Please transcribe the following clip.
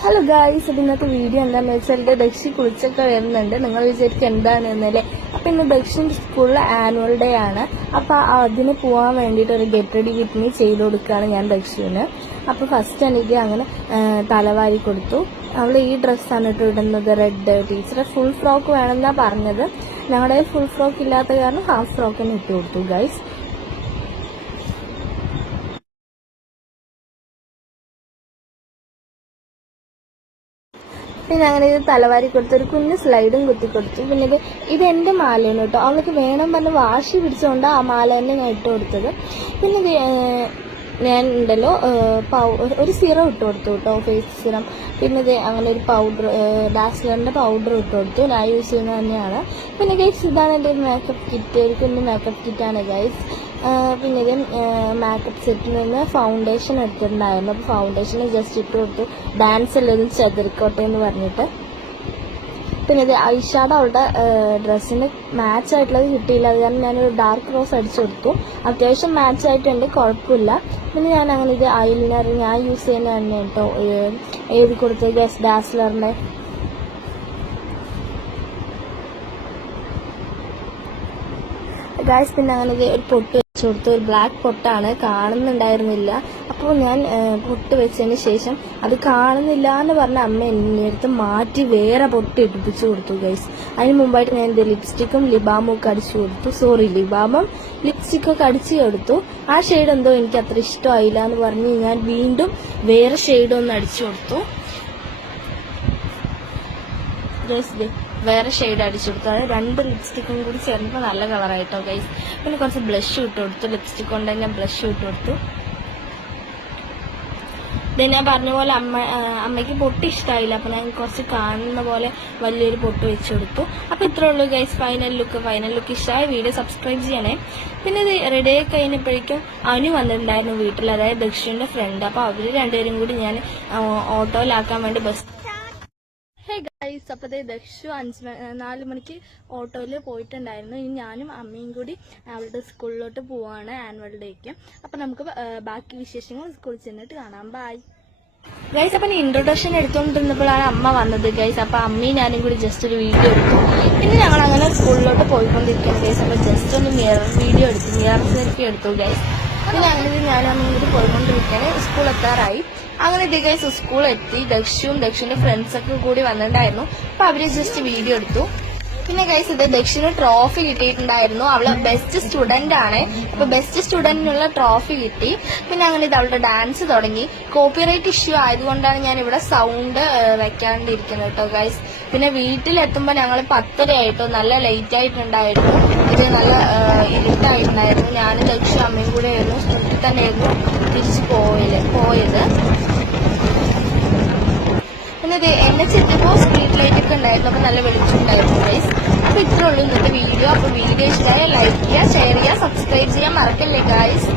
Hello guys, അപ്പോൾ ഇന്നത്തെ video എന്താണെന്ന് വെച്ചാൽ ദക്ഷി കുളിച്ചൊക്കെ വരുന്നുണ്ട്. നിങ്ങൾ വിചാരിക്കും എന്താണെന്നല്ലേ. അപ്പോൾ ഇന്ന് ദക്ഷിൻ്റെ സ്കൂളിൽ ആനുവൽ ഡേ ആണ്. അപ്പോൾ അതിന് പോകാൻ വേണ്ടിയിട്ട് ഒരു ഗെറ്റ് റെഡി വിത്ത് മീ ചെയ്ത് കൊടുക്കുകയാണ് ഞാൻ ദക്ഷിന്. അപ്പോൾ ഫസ്റ്റ് എനിക്ക് അങ്ങനെ തലവാരി കൊടുത്തു. അവൾ ഈ ഡ്രസ്സാണ് ഇടുന്നത്, റെഡ്. ടീച്ചറെ ഫുൾ ഫ്രോക്ക് വേണമെന്നാണ് പറഞ്ഞത്. ഞങ്ങളുടെ ഫുൾ ഫ്രോക്ക് ഇല്ലാത്ത കാരണം ഹാഫ് ഫ്രോക്കിന് ഇട്ട് കൊടുത്തു ഗൈസ്. പിന്നെ അങ്ങനെ ഇത് തലവാരി കൊടുത്തു, ഒരു കുഞ്ഞ് സ്ലൈഡും കുത്തി കൊടുത്തു. പിന്നെ ഇത് എൻ്റെ മാലയാണ് കേട്ടോ. അവൾക്ക് വേണം പറഞ്ഞ് വാശി പിടിച്ചുകൊണ്ട് ആ മാല തന്നെ ഞാൻ ഇട്ട് കൊടുത്തത്. പിന്നെ ഞാൻ ഉണ്ടല്ലോ ഒരു സിറം ഇട്ട് കൊടുത്തു കേട്ടോ, ഫേസ് സിറം. പിന്നെ അങ്ങനെ ഒരു പൗഡർ, ഡാസ്ലറിൻ്റെ പൗഡർ ഇട്ട് കൊടുത്തു. ഞാൻ യൂസ് ചെയ്യുന്നത് തന്നെയാണ്. പിന്നെ ഗൈസ് ഇതാണ് എൻ്റെ ഒരു മേക്കപ്പ് കിറ്റ്, ഒരു കുഞ്ഞ് മേക്കപ്പ് കിറ്റാണ് ഗൈസ്. പിന്നെ ഇത് മേക്കപ്പ് സെറ്റിൽ നിന്ന് ഫൗണ്ടേഷൻ എടുത്തിട്ടുണ്ടായിരുന്നു. അപ്പോൾ ഫൗണ്ടേഷൻ ജസ്റ്റ് ഇട്ട് കൊടുത്തു, ഡാൻസ് എല്ലാം ചെതറിക്കോട്ടെ എന്ന് പറഞ്ഞിട്ട്. പിന്നെ ഇത് ഐഷാഡോ അവളുടെ ഡ്രസ്സിന് മാച്ച് ആയിട്ടുള്ളത് കിട്ടിയില്ല, അത് കാരണം ഞാനൊരു ഡാർക്ക് റോസ് അടിച്ചു കൊടുത്തു. അത്യാവശ്യം മാച്ച് ആയിട്ടുണ്ട്, കുഴപ്പമില്ല. പിന്നെ ഞാൻ അങ്ങനെ ഇത് ഐലൈനർ ഞാൻ യൂസ് ചെയ്യുന്ന തന്നെ കേട്ടോ എഴുതി കൊടുത്തത് ഡാസ്ലറിൻ്റെ. ഗായ്സ് പിന്നെ അങ്ങനെ ഒരു പൊട്ട് വെച്ച് കൊടുത്തു. ഒരു ബ്ലാക്ക് പൊട്ടാണ്, കാണുന്നുണ്ടായിരുന്നില്ല. അപ്പോൾ ഞാൻ പൊട്ട് വെച്ചതിന് ശേഷം അത് കാണുന്നില്ല എന്ന് പറഞ്ഞ അമ്മ എൻ്റെ അടുത്ത് മാറ്റി വേറെ പൊട്ട് ഇടിപ്പിച്ചു കൊടുത്തു ഗൈസ്. അതിന് മുമ്പായിട്ട് ഞാൻ ഇത് ലിപ്സ്റ്റിക്കും ലിബാമും ഒക്കെ അടിച്ചു കൊടുത്തു. ലിബാമും ലിപ്സ്റ്റിക്കൊക്കെ അടിച്ചു കൊടുത്തു. ആ ഷെയ്ഡ് എന്തോ എനിക്ക് അത്ര ഇഷ്ടമായില്ല എന്ന് പറഞ്ഞ് ഞാൻ വീണ്ടും വേറെ ഷെയ്ഡൊന്ന് അടിച്ചു കൊടുത്തു ഗൈസ്. വേറെ ഷെയ്ഡ് അടിച്ചു കൊടുത്തു. അത് രണ്ട് ലിപ്സ്റ്റിക്കും കൂടി ചേർന്നപ്പോൾ നല്ല കളറായിട്ടോ ഗൈസ്. പിന്നെ കുറച്ച് ബ്ലഷ് ഇട്ട് കൊടുത്തു, ലിപ്സ്റ്റിക് കൊണ്ട് തന്നെ ബ്ലഷ് ഇട്ട് കൊടുത്തു. ഇത് ഞാൻ പറഞ്ഞ പോലെ അമ്മയ്ക്ക് പൊട്ട് ഇഷ്ടമായില്ല, അപ്പോൾ ഞാൻ കുറച്ച് കാണുന്ന പോലെ വലിയൊരു പൊട്ട് വെച്ച് കൊടുത്തു. അപ്പോൾ ഇത്രേ ഉള്ളൂ ഗൈസ്. ഫൈനൽ ലുക്ക് ഇഷ്ടമായ വീഡിയോ സബ്സ്ക്രൈബ് ചെയ്യണേ. പിന്നെ ഇത് റെഡി ആയി കഴിഞ്ഞപ്പോഴേക്കും അവന് വന്നിട്ടുണ്ടായിരുന്നു വീട്ടിൽ, അതായത് ദക്ഷിൻ്റെ ഫ്രണ്ട്. അപ്പോൾ അവർ രണ്ടുപേരും കൂടി ഞാൻ ഓട്ടോയിലാക്കാൻ വേണ്ടി ഗൈസ്. അപ്പോഴത്തെ ദക്ഷു 4 മണിക്ക് ഓട്ടോയിൽ പോയിട്ടുണ്ടായിരുന്നു. ഇനി ഞാനും അമ്മയും കൂടി അവളുടെ സ്കൂളിലോട്ട് പോവാണ് ആനുവൽ ഡേക്ക്. അപ്പം നമുക്ക് ബാക്കി വിശേഷങ്ങൾ സ്കൂളിൽ ചെന്നിട്ട് കാണാം. Bye guys. അപ്പം ഇൻട്രൊഡക്ഷൻ എടുത്തുകൊണ്ടിരുന്നപ്പോഴാണ് അമ്മ വന്നത് ഗൈസ്. അപ്പം അമ്മയും ഞാനും കൂടി ജസ്റ്റ് ഒരു വീഡിയോ എടുത്തു. പിന്നെ ഞങ്ങൾ അങ്ങനെ സ്കൂളിലോട്ട് പോയിക്കൊണ്ടിരിക്കുകയാണ് ഗൈസ്. അപ്പം ജസ്റ്റ് ഒന്ന് വീഡിയോ എടുത്തു, മിറർ സെൽഫി എടുത്തു ഗൈസ്. പിന്നെ അങ്ങനെ ഞാനും അമ്മയും കൂടി പോയിക്കൊണ്ടിരിക്കുകയാണ്. സ്കൂൾ എത്താറായി. അങ്ങനെ ഗൈസ് സ്കൂൾ എത്തി. ദക്ഷിന്റെ ഫ്രണ്ട്സൊക്കെ കൂടി വന്നിട്ടുണ്ടായിരുന്നു. അപ്പൊ അവര് ജസ്റ്റ് വീഡിയോ എടുത്തു. പിന്നെ ഗൈസ് ഇത് ദക്ഷിന് ട്രോഫി കിട്ടിയിട്ടുണ്ടായിരുന്നു. അവള് ബെസ്റ്റ് സ്റ്റുഡന്റ് ആണ്. അപ്പൊ ബെസ്റ്റ് സ്റ്റുഡന്റിനുള്ള ട്രോഫി കിട്ടി. പിന്നെ അങ്ങനെ ഇത് അവളുടെ ഡാൻസ് തുടങ്ങി. കോപ്പിറൈറ്റ് ഇഷ്യൂ ആയതുകൊണ്ടാണ് ഞാൻ ഇവിടെ സൗണ്ട് വെക്കാണ്ടിരിക്കുന്നത് കേട്ടോ ഗൈസ്. പിന്നെ വീട്ടിലെത്തുമ്പോ ഞങ്ങൾ 10:30 ആയിട്ടോ, നല്ല ലേറ്റ് ആയിട്ടുണ്ടായിരുന്നു. ഇത് നല്ല ഇരുട്ടായിട്ടുണ്ടായിരുന്നു. ഞാനും ദക്ഷി അമ്മയും കൂടെ ആയിരുന്നു, സ്കൂളിൽ തന്നെയായിരുന്നു തിരിച്ച് പോയത്. പിന്നെ എന്നെ ചെന്നപ്പോ സ്ട്രീറ്റ് ലൈറ്റ് ഒക്കെ ഉണ്ടായിരുന്നു, അപ്പൊ നല്ല വെളിച്ചുണ്ടായിരുന്നു ഗൈസ്. അപ്പൊ ഇത്രേ ഉള്ളൂ ഇന്നത്തെ വീഡിയോ. അപ്പൊ വീഡിയോ ഇഷ്ടമായ ലൈക്ക് ചെയ്യുക, ഷെയർ ചെയ്യുക, സബ്സ്ക്രൈബ് ചെയ്യാൻ മറക്കല്ലേ ഗൈസ്.